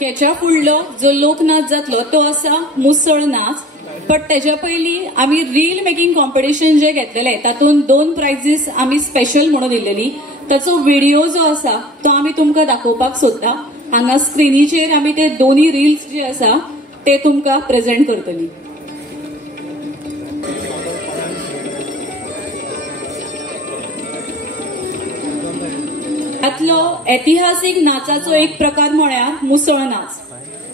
हेच्या फुडलो जो लोकनाच जातलो तो आसा मुसळ नाच. बट तेच्या पयलीं आमी रील मेकिंग कॉम्पिटिशन जे घेतलेले तातूंत 2 प्राइजीस आमी स्पेशल म्हणून दिल्लेली. ताचो व्हिडिओ जो आसा तो आमी तुमकां दाखोवपाक सोदता. हांगा स्क्रिनीचेर आमी ते दोन्ही रील्स जे आसा ते तुमकां प्रेझेंट करतली. हातलो ऐतिहासिक नाचाचो एक प्रकार म्हळ्यार मुसळ नाच.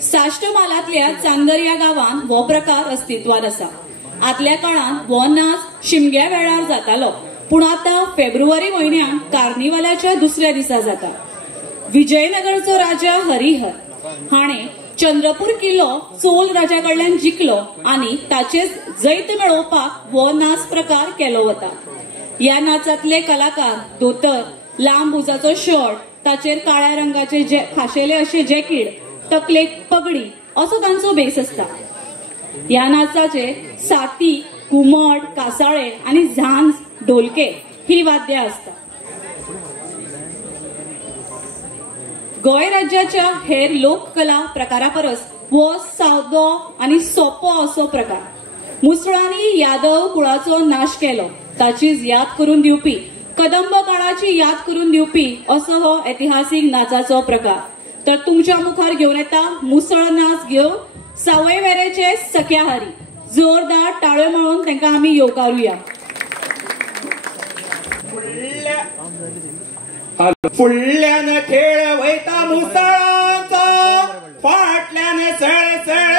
साश्ट मालातल्या चांदर ह्या गावात हो प्रकार अस्तित्वात आसा. आदल्या काळात हो नाच शिमग्या वेळार जातालो, पूण आता फेब्रुवारी म्हयन्यात कार्निवालाच्या दुसऱ्या दिसा जाता. विजयनगरचो राजा हरिहर हाणे चंद्रपूर किल्लो चोल राजा कडल्यान जिखलो आनी ताचे जैत मेळोवपाक हो नाच प्रकार केलो वता. ह्या नाचातले कलाकार धोतर, लांब उजाचो शर्ट, ताचेर काळ्या रंगाचे खाशेले अशे जॅकेट, तकलेक पगडी असो तांचो भेस असता. ह्या नाचाचे साती, घुमट, कासाळे आणि झांज, ढोलके ही वाद्या असतात. गोंय राज्याच्या हेर लोककला प्रकारापरस हो सादो आणि सोपो असो प्रकार. मुसळांनी यादव कुळाचो नाश केलो ताचीच याद करून दिवपी, कदंब काळाची याद करून दिवपी असो हो ऐतिहासिक नाचाचो प्रकार. तर तुमच्या मुखार घेऊन येता मुसळ नाच घेवन सावय वेरेचे सख्या हरी. जोरदार टाळ्यो म्हणून तांकां आमी येवकारूया. फुडल्यान खेळ वयता मुसळांचो, फाटल्यान सळ सळ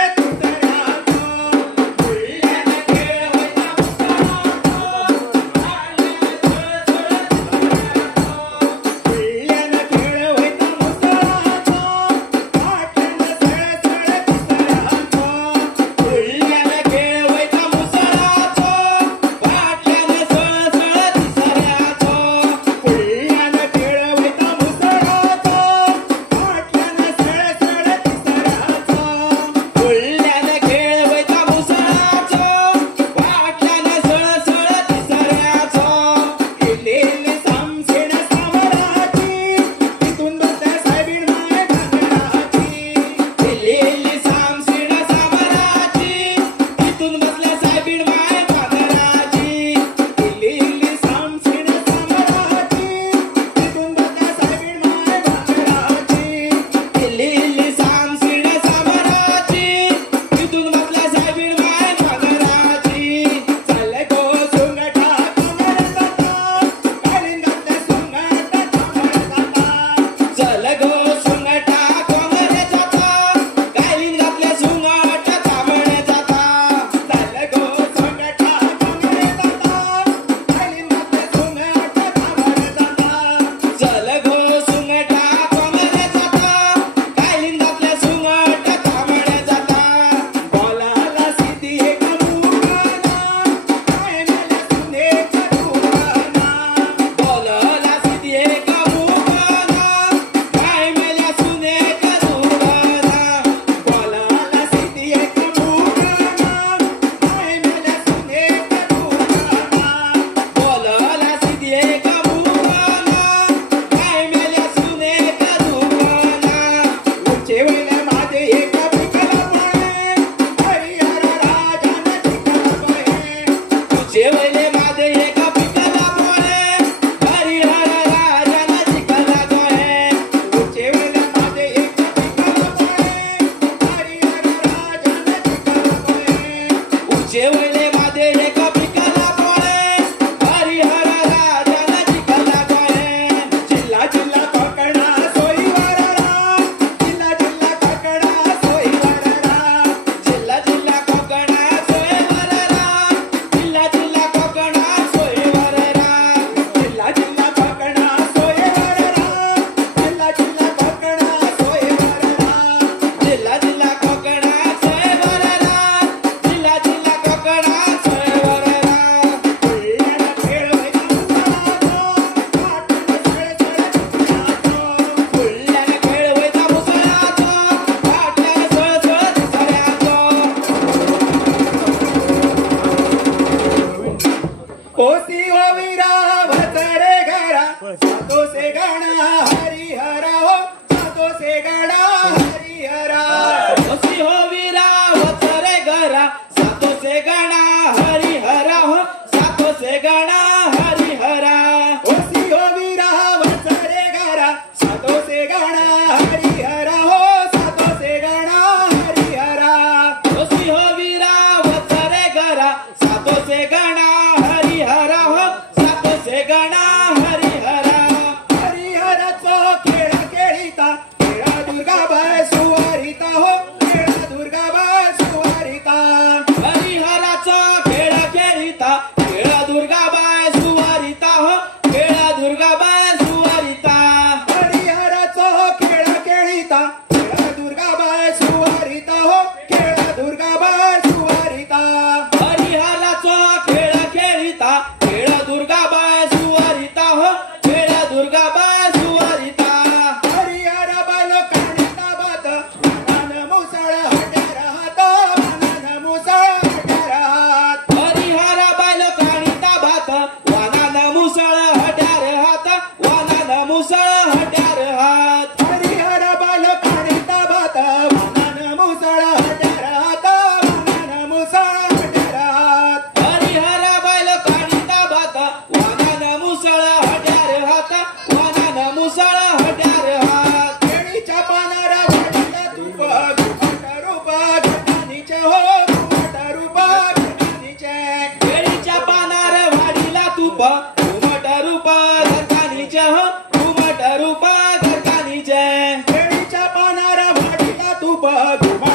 खूप